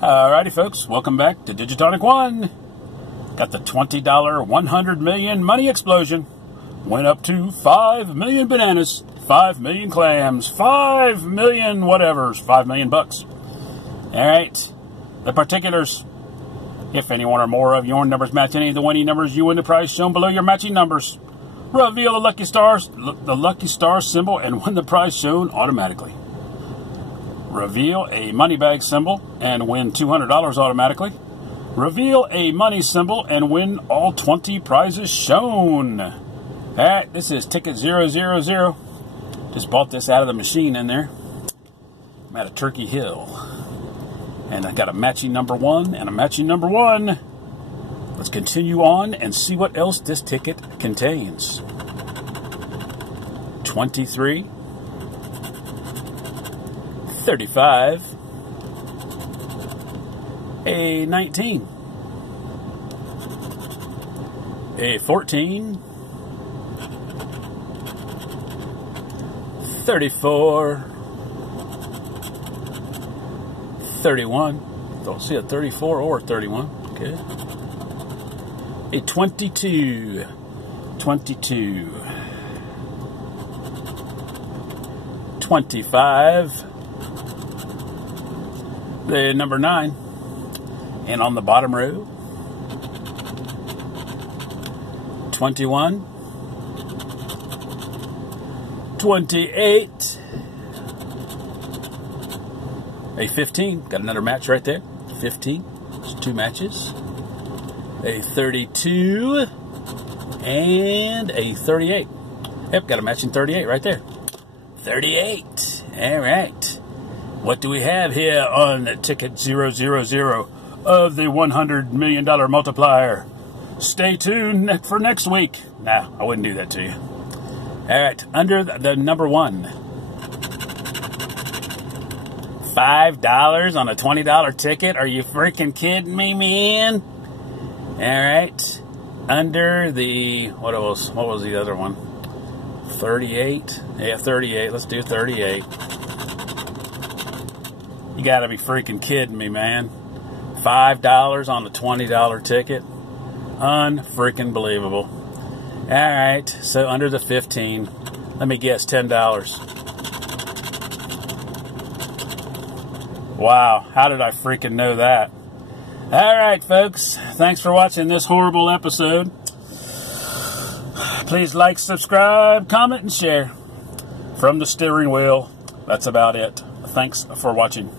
Alrighty folks, welcome back to Digitonic One. Got the $20 100 million money explosion. Went up to 5 million bananas, 5 million clams, 5 million whatevers, 5 million bucks. Alright, the particulars. If any one or more of your numbers match any of the winning numbers, you win the prize shown below your matching numbers. Reveal the lucky star symbol and win the prize shown automatically. Reveal a money bag symbol and win $200 automatically. Reveal a money symbol and win all 20 prizes shown. Alright, this is ticket 000. Just bought this out of the machine in there. I'm at a Turkey Hill. And I got a matching number 1 and a matching number 1. Let's continue on and see what else this ticket contains. 23. 35, a 19, a 14, 34, 31, don't see a 34 or 31, okay, a 22, 22, 25, the number 9, and on the bottom row, 21, 28, a 15, got another match right there, 15, it's 2 matches, a 32, and a 38, yep, got a matching 38 right there, 38, all right. What do we have here on ticket 000 of the $100 million multiplier? Stay tuned for next week. Nah, I wouldn't do that to you. All right, under the number 1. $5 on a $20 ticket? Are you freaking kidding me, man? All right, under the, what was the other one? 38? Yeah, 38. Let's do 38. You gotta be freaking kidding me, man. $5 on a $20 ticket. Unfreaking believable. Alright, so under the 15. Let me guess, $10. Wow, how did I freaking know that? Alright, folks. Thanks for watching this horrible episode. Please like, subscribe, comment, and share. From the steering wheel, that's about it. Thanks for watching.